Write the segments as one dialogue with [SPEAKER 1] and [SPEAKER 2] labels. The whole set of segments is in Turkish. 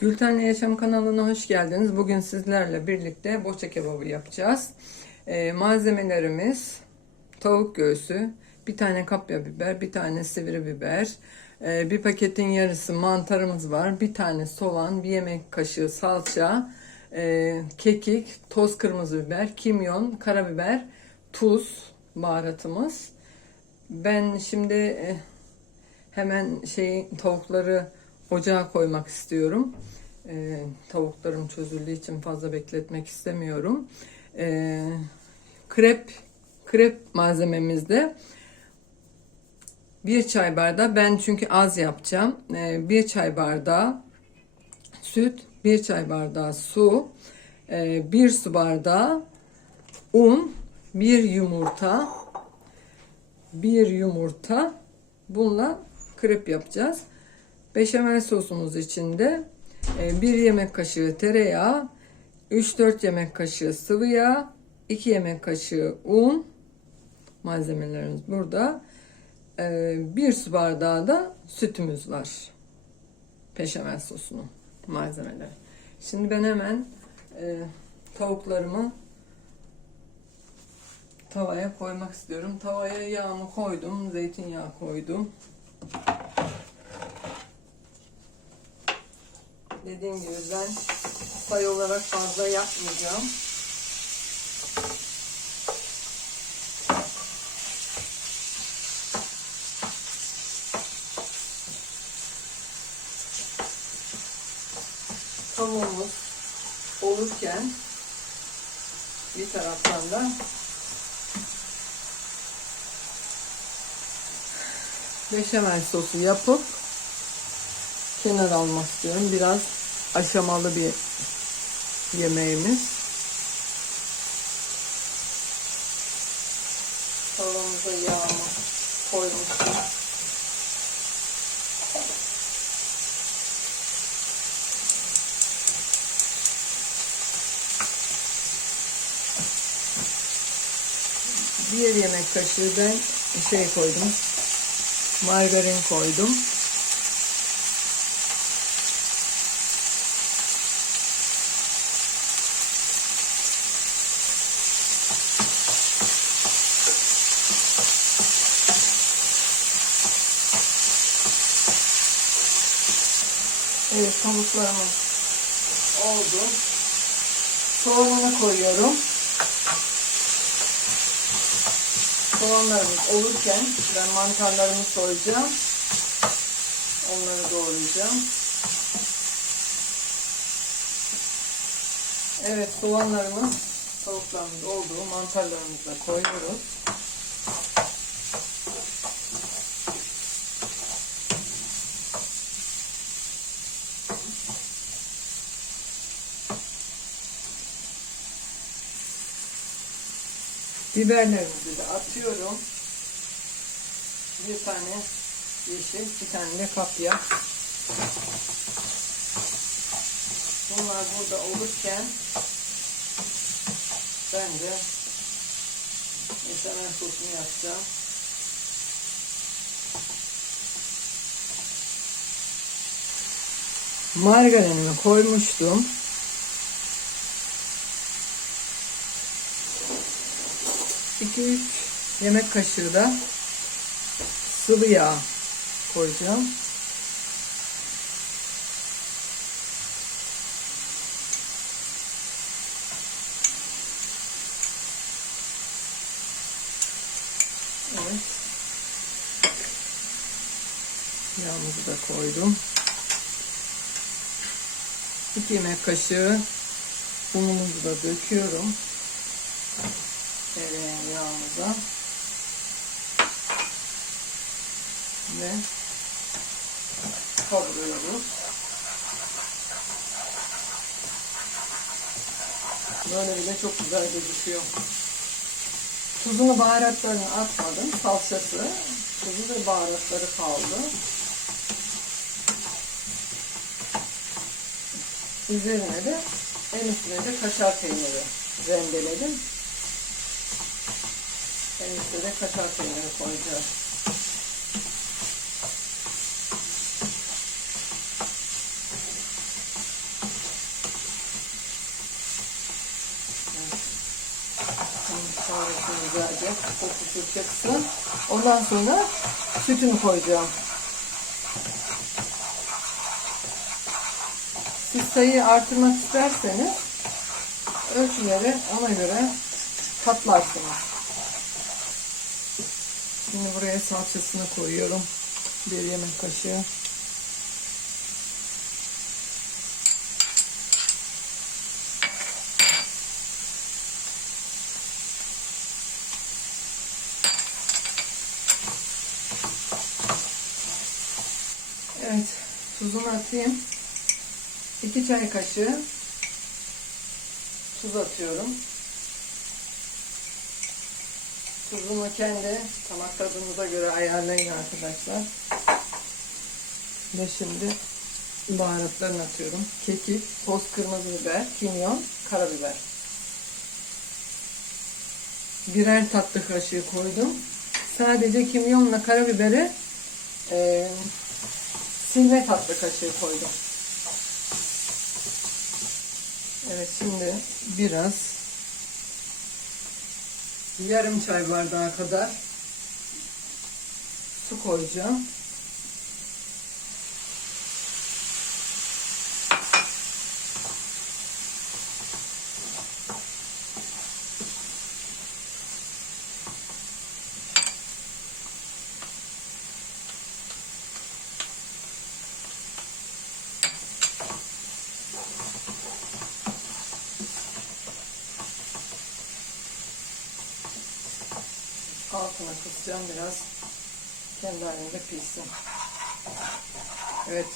[SPEAKER 1] Gülten'le Yaşam kanalına hoş geldiniz. Bugün sizlerle birlikte boça kebabı yapacağız. Ee, malzemelerimiz tavuk göğsü, bir tane kapya biber, bir tane sivri biber, e, bir paketin yarısı mantarımız var, bir tane soğan, bir yemek kaşığı salça, e, kekik, toz kırmızı biber, kimyon, karabiber, tuz, baharatımız. Ben şimdi e, hemen şey tavukları ocağa koymak istiyorum. Ee, tavuklarım çözüldüğü için fazla bekletmek istemiyorum. Ee, krep krep malzememizde bir çay bardağı ben çünkü az yapacağım. Ee, bir çay bardağı süt, bir çay bardağı su, e, bir su bardağı un, bir yumurta, bir yumurta. Bununla krep yapacağız. Beşamel sosumuz içinde e, bir yemek kaşığı tereyağı, 3-4 yemek kaşığı sıvı yağ, 2 yemek kaşığı un, malzemelerimiz burada. E, Bir su bardağı da sütümüz var. Beşamel sosunun malzemeleri. Şimdi ben hemen e, tavuklarımı tavaya koymak istiyorum. Tavaya yağımı koydum, zeytinyağı koydum. Dediğim gibi ben pay olarak fazla yapmayacağım. Tavuğumuz olurken bir taraftan da beşamel sosu yapıp kenar almak istiyorum. Biraz aşamalı bir yemeğimiz. Tavamıza yağımı koymuştum. Bir yemek kaşığı ben şey koydum. Margarin koydum. Evet tavuklarımız oldu. Soğanını koyuyorum. Soğanlarımız olurken ben mantarlarımı soyacağım. Onları doğrayacağım. Evet soğanlarımız tavuklarımız oldu. Mantarlarımızı da koyuyoruz. Biberlerimizi de atıyorum. Bir tane yeşil, bir tane de kapya. Bunlar burada olurken ben de beşamel sosunu yapacağım. Margarinimi koymuştum. 2-3 yemek kaşığı da sıvı yağ koyacağım. Evet. Yağımızı da koydum. 2 yemek kaşığı unumuzu da döküyorum tereyağı yağımıza ve kavuruyoruz. Böyle bile çok güzel gözüküyor. Tuzunu baharatlarını atmadım. Salçası, tuzu ve baharatları kaldı. Üzerine de en üstüne de kaşar peyniri rendeledim. Ben üstüne kaşar peyniri koyacağım. Sonrasını güzelce kokusu çıksın. Ondan sonra sütünü koyacağım. Siz sayıyı artırmak isterseniz ölçüleri ona göre katlarsınız. Şimdi buraya salçasını koyuyorum. Bir yemek kaşığı. Evet, tuzunu atayım. 2 çay kaşığı tuz atıyorum. Tuzunu kendi damak tadınıza göre ayarlayın arkadaşlar. Ve şimdi baharatlarını atıyorum. Kekik, toz kırmızı biber, kimyon, karabiber. Birer tatlı kaşığı koydum. Sadece kimyonla karabiberi e, silme tatlı kaşığı koydum. Evet şimdi biraz yarım çay bardağı kadar su koyacağım. Altına kısacağım biraz kendi halinde pişsin. Evet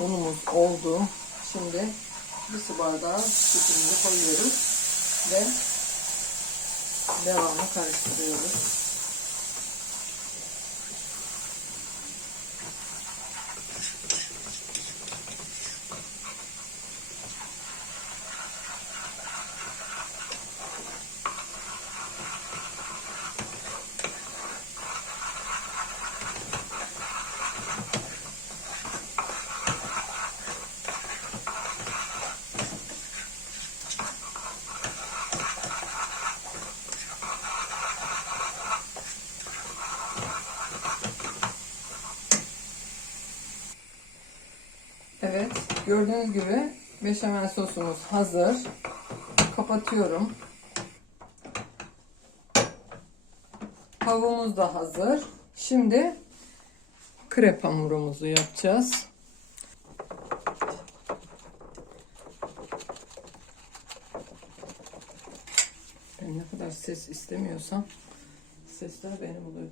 [SPEAKER 1] unumuz oldu. Şimdi bir su bardağı sütümüzü koyuyoruz ve devamlı karıştırıyoruz. Evet, gördüğünüz gibi beşamel sosumuz hazır. Kapatıyorum. Tavuğumuz da hazır. Şimdi krep hamurumuzu yapacağız. Ben ne kadar ses istemiyorsam sesler beni buluyor.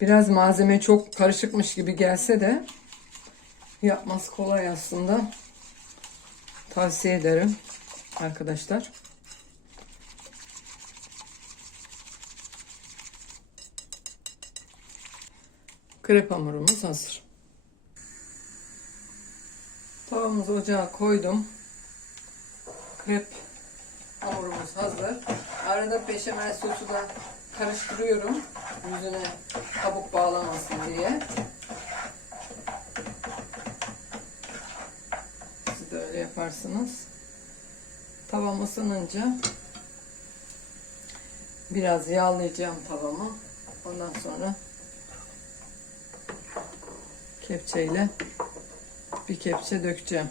[SPEAKER 1] Biraz malzeme çok karışıkmış gibi gelse de yapması kolay aslında. Tavsiye ederim arkadaşlar. Krep hamurumuz hazır. Tavamızı ocağa koydum. Krep hamurumuz hazır. Arada beşamel sosu da karıştırıyorum. Yüzüne kabuk bağlamasın diye. Siz de öyle yaparsınız. Tavam ısınınca biraz yağlayacağım tavamı. Ondan sonra kepçeyle bir kepçe dökeceğim.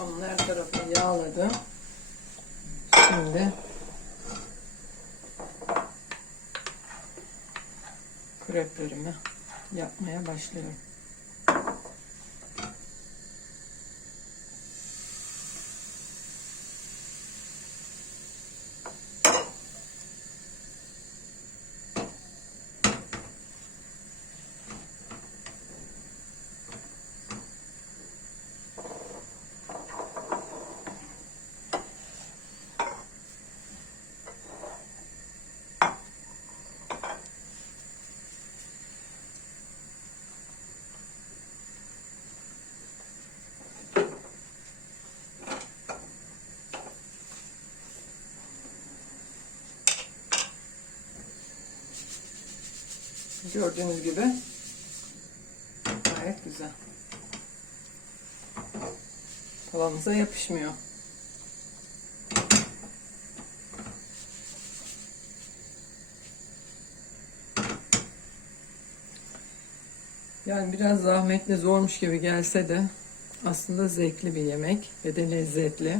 [SPEAKER 1] Tavamın her tarafını yağladım. Şimdi kreplerimi yapmaya başlıyorum. Gördüğünüz gibi gayet güzel. Tavamıza yapışmıyor. Yani biraz zahmetli zormuş gibi gelse de aslında zevkli bir yemek ve de lezzetli.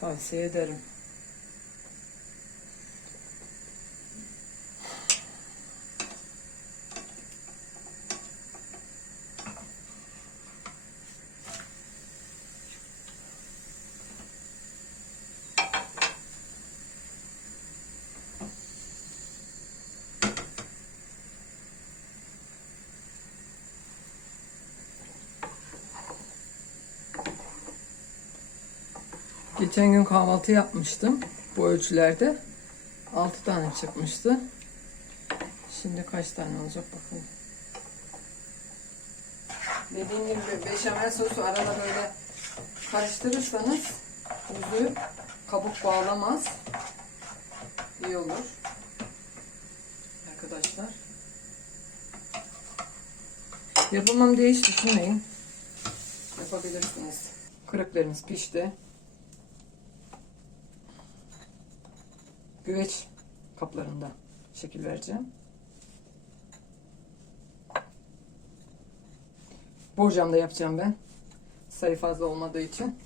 [SPEAKER 1] Tavsiye ederim. Geçen gün kahvaltı yapmıştım bu ölçülerde. 6 tane çıkmıştı. Şimdi kaç tane olacak bakalım. Dediğim gibi beşamel sosu arada böyle karıştırırsanız yüzü kabuk bağlamaz. İyi olur. Arkadaşlar. Yapılmam diye hiç düşünmeyin. Yapabilirsiniz. Kırıklarımız pişti. Güveç kaplarında şekil vereceğim. Borcamda yapacağım ben. Sayı fazla olmadığı için.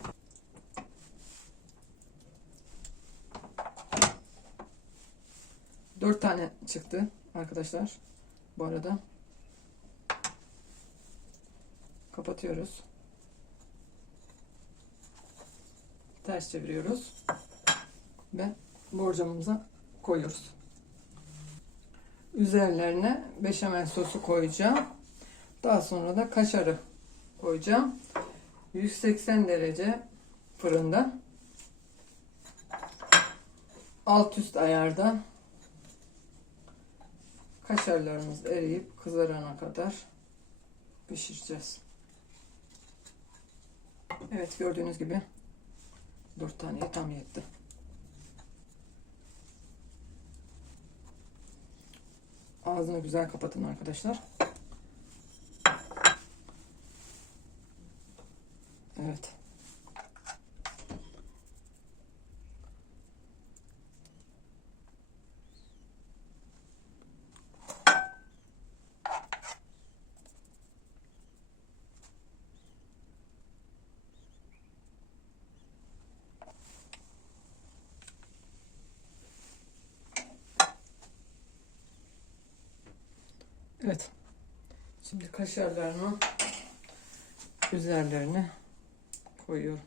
[SPEAKER 1] Dört tane çıktı arkadaşlar. Bu arada. Kapatıyoruz. Ters çeviriyoruz. Ve borcamımıza koyuyoruz. Üzerlerine beşamel sosu koyacağım. Daha sonra da kaşarı koyacağım. 180 derece fırında. Alt üst ayarda kaşarlarımız eriyip kızarana kadar pişireceğiz. Evet gördüğünüz gibi 4 taneye tam yetti. Ağzını güzel kapatın arkadaşlar. Evet. Evet. Şimdi kaşarlarımı üzerlerine koyuyorum.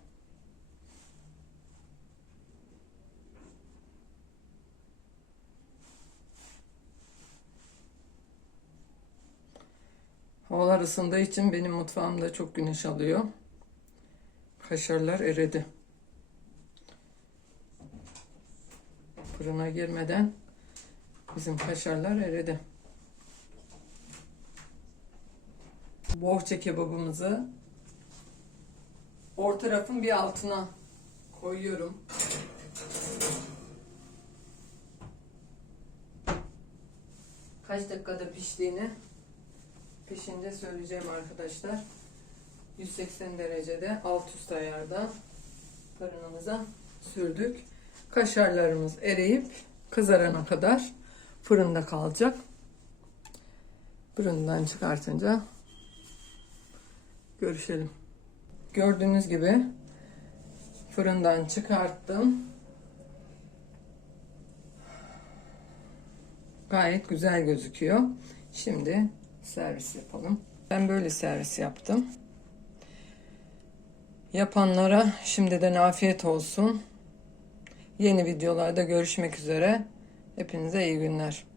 [SPEAKER 1] Havalar ısındığı için benim mutfağımda çok güneş alıyor. Kaşarlar eridi. Fırına girmeden bizim kaşarlar eridi. Bohça kebabımızı orta rafın bir altına koyuyorum. Kaç dakikada piştiğini pişince söyleyeceğim arkadaşlar. 180 derecede alt üst ayarda fırınımıza sürdük. Kaşarlarımız eriyip kızarana kadar fırında kalacak. Fırından çıkartınca görüşelim. Gördüğünüz gibi fırından çıkarttım. Gayet güzel gözüküyor. Şimdi servis yapalım. Ben böyle servis yaptım. Yapanlara şimdiden afiyet olsun. Yeni videolarda görüşmek üzere. Hepinize iyi günler.